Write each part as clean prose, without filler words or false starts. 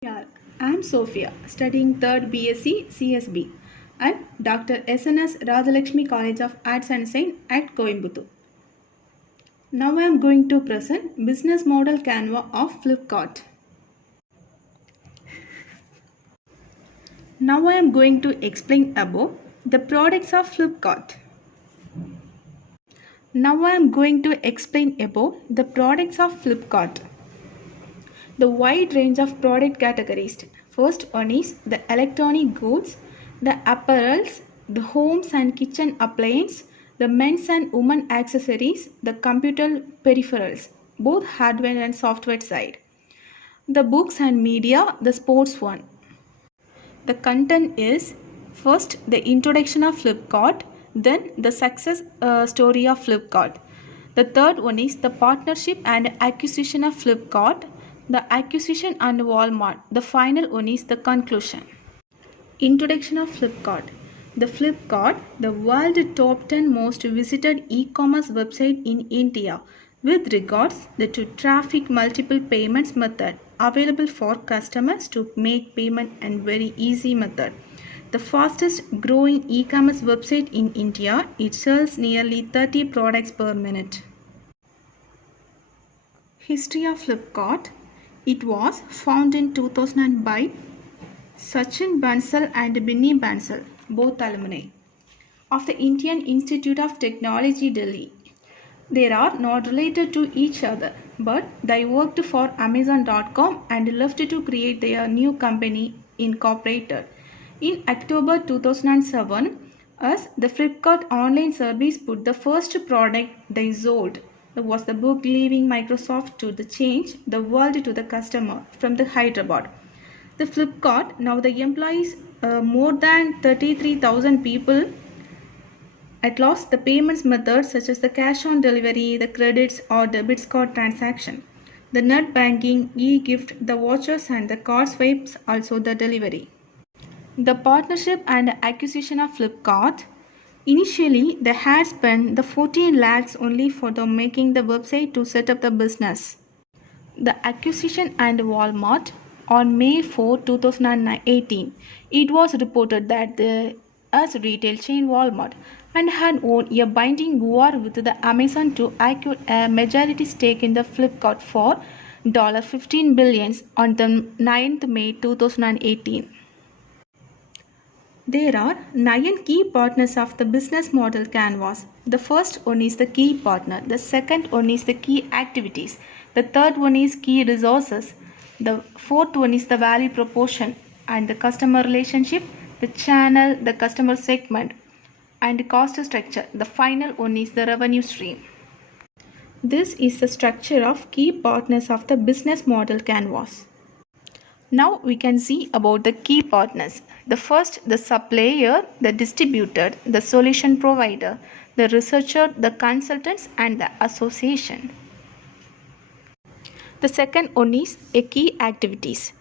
Yeah, I'm Sophia, studying 3rd BSc CSB at Dr. SNS Rajalakshmi College of Arts and Science at Coimbatore. Now I am going to present business model Canva of Flipkart. Now I am going to explain about the products of Flipkart. Now I am going to explain about the products of Flipkart. The wide range of product categories. First one is the electronic goods, the apparels, the homes and kitchen appliance, the men's and women accessories, the computer peripherals, both hardware and software side. The books and media, the sports one. The content is first the introduction of Flipkart, then the success story of Flipkart. The third one is the partnership and acquisition of Flipkart, the acquisition and Walmart. The final one is the conclusion. Introduction of Flipkart. The Flipkart, the world top 10 most visited e-commerce website in India with regards to traffic multiple payments method available for customers to make payment and very easy method. The fastest growing e-commerce website in India, it sells nearly 30 products per minute. History of Flipkart. It was founded in 2000 by Sachin Bansal and Binny Bansal, both alumni, of the Indian Institute of Technology, Delhi. They are not related to each other, but they worked for Amazon.com and left to create their new company, Incorporated. In October 2007, as the Flipkart online service put the first product they sold was the book leaving Microsoft to the change the world to the customer from the Hyderabad. The Flipkart now the employs more than 33,000 people. At last, the payments methods such as the cash on delivery, the credits or debits card transaction, the net banking, e-gift, the vouchers and the card swipes, also the delivery. The partnership and acquisition of Flipkart. Initially, they had spent the 14 lakhs only for the making the website to set up the business. The acquisition and Walmart. On May 4, 2018, it was reported that the US retail chain Walmart and had won a binding war with the Amazon to acquire a majority stake in the Flipkart for $15 billion on the 9th May 2018. There are 9 key partners of the business model canvas. The first one is the key partner, the second one is the key activities, the third one is key resources, the fourth one is the value proportion and the customer relationship, the channel, the customer segment and cost structure. The final one is the revenue stream. This is the structure of key partners of the business model canvas. Now we can see about the key partners. The first, the supplier, the distributor, the solution provider, the researcher, the consultants and the association. The second one is a key activities.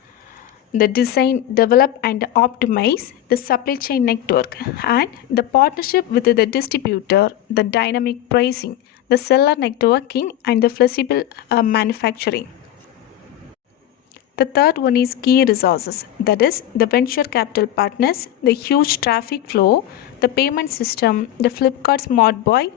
The design, develop and optimize the supply chain network and the partnership with the distributor, the dynamic pricing, the seller networking and the flexible manufacturing. The third one is key resources, that is the venture capital partners, the huge traffic flow, the payment system, the Flipkart Smart Boy,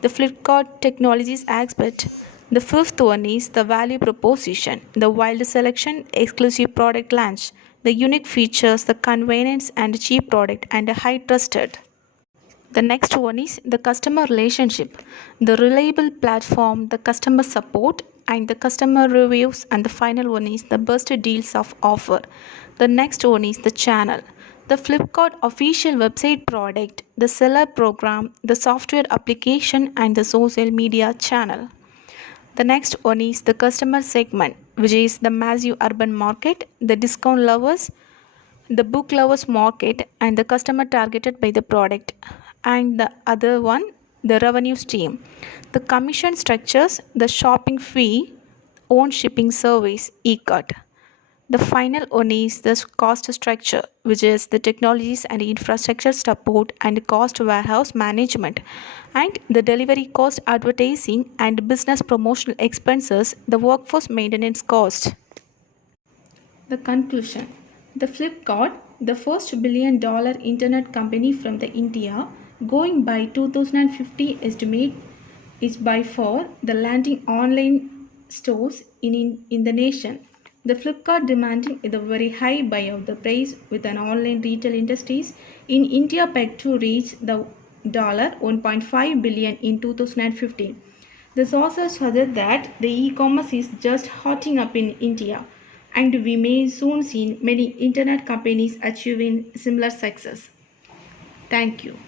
the Flipkart Technologies Expert. The fifth one is the value proposition, the wild selection, exclusive product launch, the unique features, the convenience and cheap product and high trusted. The next one is the customer relationship, the reliable platform, the customer support and the customer reviews, and the final one is the best deals of offer. The next one is the channel, the Flipkart official website product, the seller program, the software application and the social media channel. The next one is the customer segment, which is the massive urban market, the discount lovers, the book lovers market and the customer targeted by the product. And the other one, the revenue stream, the commission structures, the shopping fee, own shipping service, e-cut. The final one is the cost structure, which is the technologies and infrastructure support and cost warehouse management, and the delivery cost, advertising and business promotional expenses, the workforce maintenance cost. The conclusion. The Flipkart, the first billion-dollar internet company from the India, going by 2050 estimate, is by far the landing online stores in the nation. The Flipkart demanding the very high buyout the price with an online retail industries in India pegged to reach the $1.5 billion in 2015. The sources suggest that the e-commerce is just hotting up in India and we may soon see many internet companies achieving similar success. Thank you.